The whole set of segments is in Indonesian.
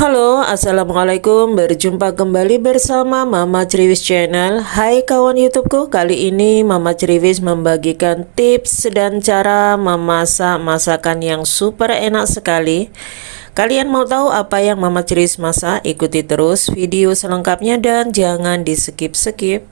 Halo, assalamualaikum. Berjumpa kembali bersama Mama Criwis Channel. Hai kawan YouTubeku, kali ini Mama Criwis membagikan tips dan cara memasak masakan yang super enak sekali. Kalian mau tahu apa yang Mama Criwis masak? Ikuti terus video selengkapnya dan jangan di skip-skip.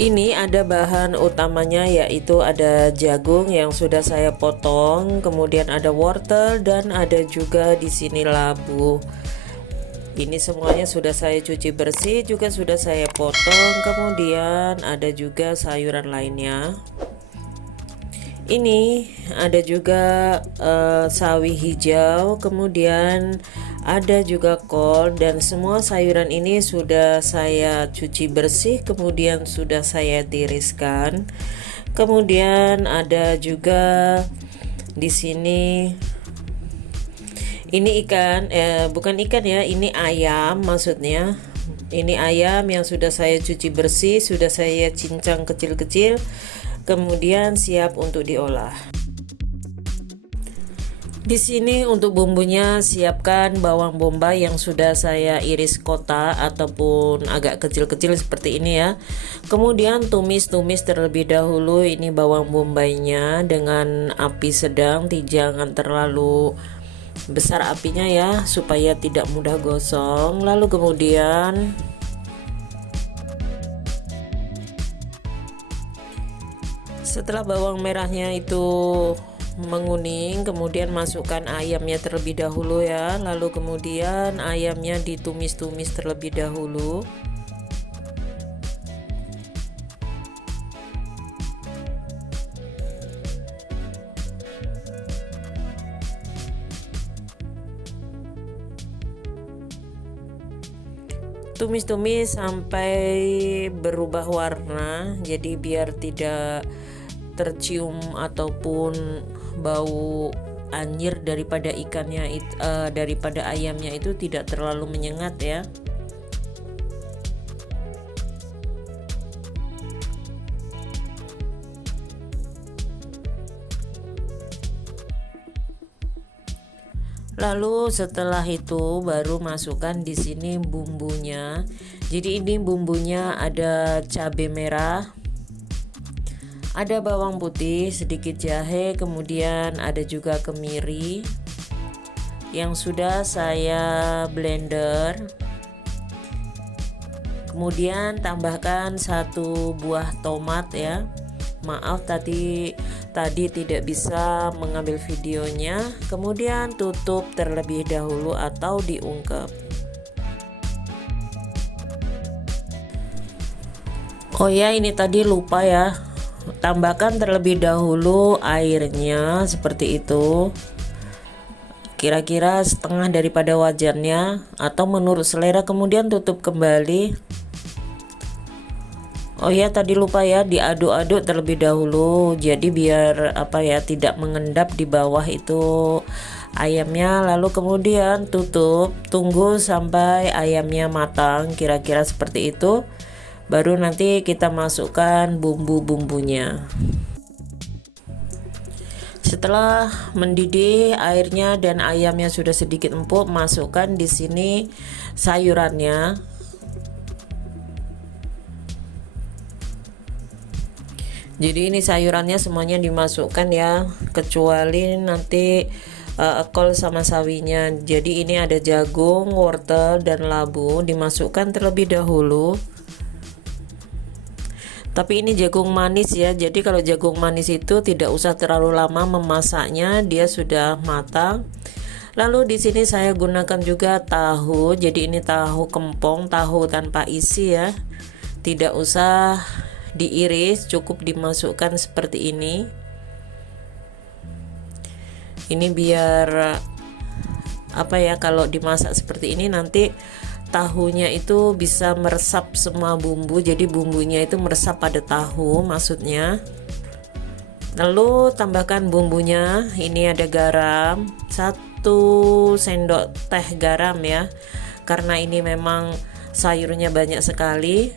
Ini ada bahan utamanya, yaitu ada jagung yang sudah saya potong, kemudian ada wortel dan ada juga di sini labu. Ini semuanya sudah saya cuci bersih, juga sudah saya potong. Kemudian ada juga sayuran lainnya. Ini ada juga sawi hijau, kemudian ada juga kol, dan semua sayuran ini sudah saya cuci bersih, kemudian sudah saya tiriskan. Kemudian ada juga di sini ini ikan, bukan ikan ya, ini ayam maksudnya. Ini ayam yang sudah saya cuci bersih, sudah saya cincang kecil-kecil, kemudian siap untuk diolah. Di sini untuk bumbunya siapkan bawang bombay yang sudah saya iris kotak ataupun agak kecil-kecil seperti ini ya. Kemudian tumis-tumis terlebih dahulu ini bawang bombaynya dengan api sedang, jangan terlalu besar apinya ya, supaya tidak mudah gosong. Lalu kemudian setelah bawang merahnya itu menguning, kemudian masukkan ayamnya terlebih dahulu ya. Lalu kemudian ayamnya ditumis-tumis terlebih dahulu. Tumis-tumis sampai berubah warna, jadi biar tidak tercium ataupun bau anyir daripada ikannya, daripada ayamnya itu tidak terlalu menyengat ya. Lalu setelah itu baru masukkan di sini bumbunya. Jadi ini bumbunya ada cabai merah, ada bawang putih, sedikit jahe, kemudian ada juga kemiri yang sudah saya blender. Kemudian tambahkan 1 buah tomat ya. Maaf tadi tidak bisa mengambil videonya. Kemudian tutup terlebih dahulu atau diungkep. Oh ya, ini tadi lupa ya, tambahkan terlebih dahulu airnya seperti itu, kira-kira setengah daripada wajannya atau menurut selera. Kemudian tutup kembali. Oh ya, tadi lupa ya, diaduk-aduk terlebih dahulu, jadi biar tidak mengendap di bawah itu ayamnya. Lalu kemudian tutup, tunggu sampai ayamnya matang, kira-kira seperti itu. Baru nanti kita masukkan bumbu-bumbunya. Setelah mendidih airnya dan ayamnya sudah sedikit empuk, masukkan di sini sayurannya. Jadi ini sayurannya semuanya dimasukkan ya, kecuali nanti kol sama sawinya. Jadi ini ada jagung, wortel, dan labu, dimasukkan terlebih dahulu. Tapi ini jagung manis ya, jadi kalau jagung manis itu tidak usah terlalu lama memasaknya, dia sudah matang. Lalu di sini saya gunakan juga tahu, jadi ini tahu kempong, tahu tanpa isi ya, tidak usah diiris, cukup dimasukkan seperti ini. Ini biar kalau dimasak seperti ini nanti tahunya itu bisa meresap semua bumbu, jadi bumbunya itu meresap pada tahu maksudnya. Lalu tambahkan bumbunya. Ini ada garam, 1 sendok teh garam ya, karena ini memang sayurnya banyak sekali.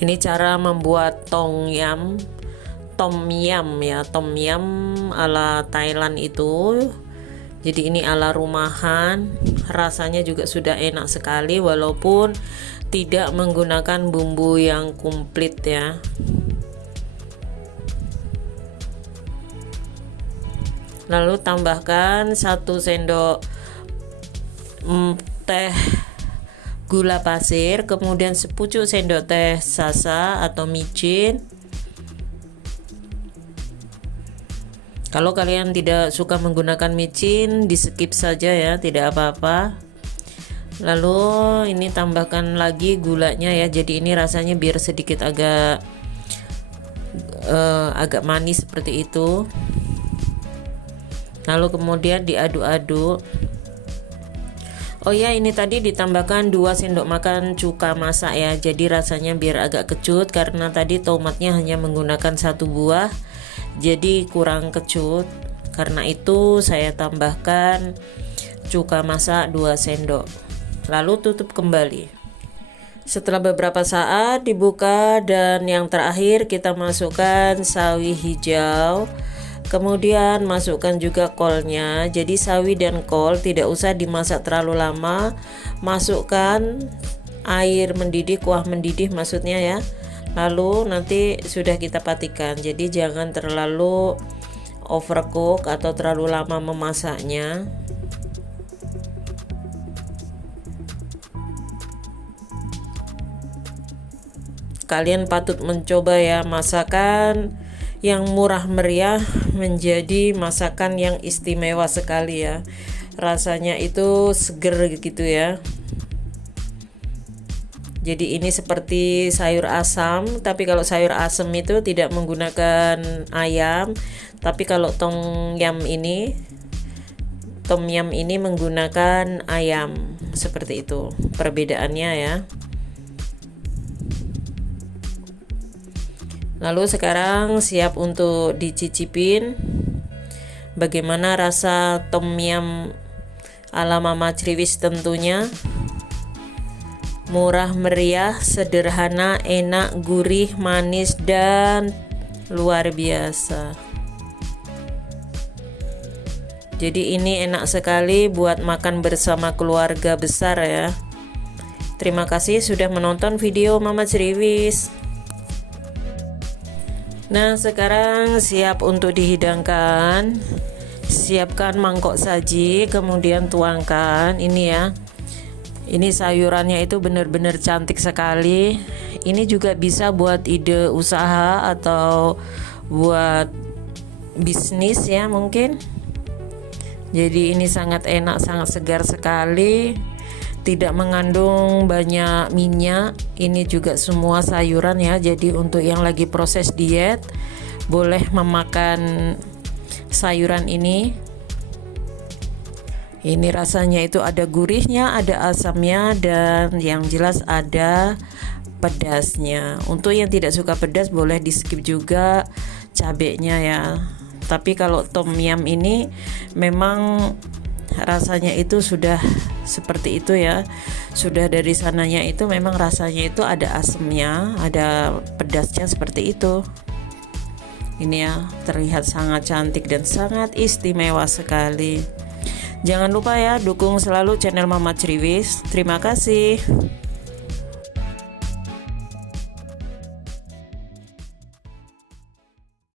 Ini cara membuat tom yum ya, tom yum ala Thailand itu. Jadi ini ala rumahan, rasanya juga sudah enak sekali walaupun tidak menggunakan bumbu yang komplit ya. Lalu tambahkan 1 sendok teh gula pasir, kemudian sepucuk sendok teh sasa atau micin. Kalau kalian tidak suka menggunakan micin, di skip saja ya, tidak apa-apa. Lalu ini tambahkan lagi gulanya ya, jadi ini rasanya biar sedikit agak manis seperti itu. Lalu kemudian diaduk-aduk. Oh ya, ini tadi ditambahkan 2 sendok makan cuka masak ya, jadi rasanya biar agak kecut karena tadi tomatnya hanya menggunakan 1 buah, jadi kurang kecut. Karena itu saya tambahkan cuka masak 2 sendok. Lalu tutup kembali. Setelah beberapa saat dibuka dan yang terakhir kita masukkan sawi hijau. Kemudian masukkan juga kolnya. Jadi sawi dan kol tidak usah dimasak terlalu lama. Masukkan air mendidih, kuah mendidih maksudnya ya. Lalu nanti sudah kita patikan. Jadi jangan terlalu overcook atau terlalu lama memasaknya. Kalian patut mencoba ya, masakan yang murah meriah menjadi masakan yang istimewa sekali ya. Rasanya itu seger gitu ya. Jadi ini seperti sayur asam, tapi kalau sayur asam itu tidak menggunakan ayam, tapi kalau tom yum ini menggunakan ayam. Seperti itu perbedaannya ya. Lalu sekarang siap untuk dicicipin bagaimana rasa tom yum ala Mama Criwis tentunya. Murah meriah, sederhana, enak, gurih, manis, dan luar biasa. Jadi ini enak sekali buat makan bersama keluarga besar ya. Terima kasih sudah menonton video Mama Criwis. Nah, sekarang siap untuk dihidangkan. Siapkan mangkok saji, kemudian tuangkan ini ya. Ini sayurannya itu benar-benar cantik sekali. Ini juga bisa buat ide usaha atau buat bisnis ya mungkin. Jadi ini sangat enak, sangat segar sekali. Tidak mengandung banyak minyak. Ini juga semua sayuran ya. Jadi untuk yang lagi proses diet boleh memakan sayuran ini. Ini rasanya itu ada gurihnya, ada asamnya, dan yang jelas ada pedasnya. Untuk yang tidak suka pedas boleh di skip juga cabenya ya. Tapi kalau tom yum ini memang rasanya itu sudah seperti itu ya, sudah dari sananya itu memang rasanya itu ada asamnya, ada pedasnya seperti itu. Ini ya, terlihat sangat cantik dan sangat istimewa sekali. Jangan lupa ya, dukung selalu channel Mama Criwis. Terima kasih.